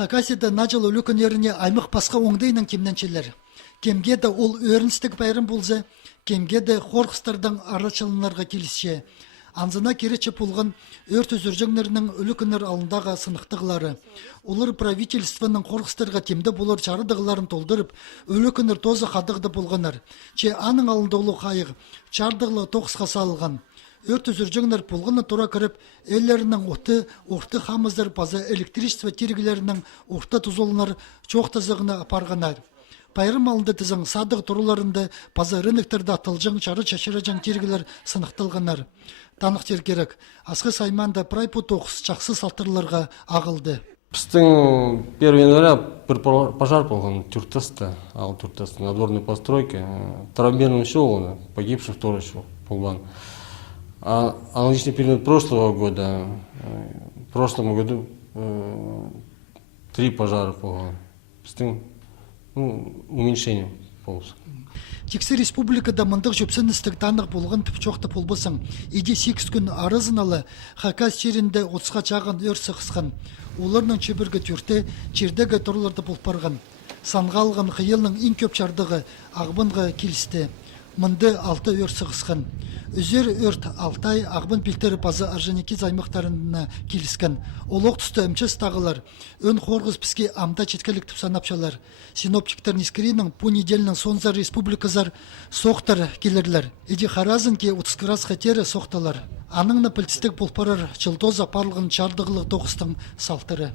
Хакасияда начал өлікөнеріне аймақ басқа оңдайның кемненчелер. Кемге де ол өріністік байрым болзе, кемге де хорқыстардан арачылынларға келісше. Анзына керече болған өрт өзіржіңнерінің өлікөнер алындағы сынықтығылары. Олар правительствоның хорқыстарға темді болар чардығыларын толдырып, өлікөнер тозы қадығды болғанар. Че аның алынды олу қайық, чардығылы тоқысқа салған. Өрт өзіржіңнер болғаны тұра кіріп, әллерінің орты хамыздар база электричество тергілерінің орта тұзолынар чоқтазығына апарғанар. Пайрым алынды тізің садық тұруларында база рынықтарда атылжың, чары чашырajang тергілер сынықтылғанар. Танықтер керек, асқы сайманда прайпу тоқыс жақсы салтырларға ағылды. Біздің 1 января бір пожар болған Тюртаста, ал Тюртаста, надворной постройки. Травмированный шел, погибший второй шел, полбан. Аналогичный период прошлого года, в прошлом году 3 пожара болған. Біздің уменьшение полос. Тексі республикада мындық жөпсіністік таңық болған түпчоқты болбасың. Иде 8 күн арызыналы Хакас жерінде 30-ға чағын өрсі қысқан. Оларның чөбіргі түрте чердегі тұрларды болпарған. Санға алған қиылның ең көп чардығы ағбынға келісті. Мынды 6 өрсі қысқан. Үзер өрт Алтай ағбын пілтері базы Аржаникиз аймақтарына келіскен. Олық тұсты әмчес тағылар. Өн қорғыз піске амда четкелік тұпсанапшалар. Синоптиктер нескерінің по неделінің сонзар республиказар соқтар келерлер. Еде Харазынке 30 градус қатері соқталар. Аныңна пілтістік болпарар жылдоз апарылған чардығылық тоқыстың салтыры.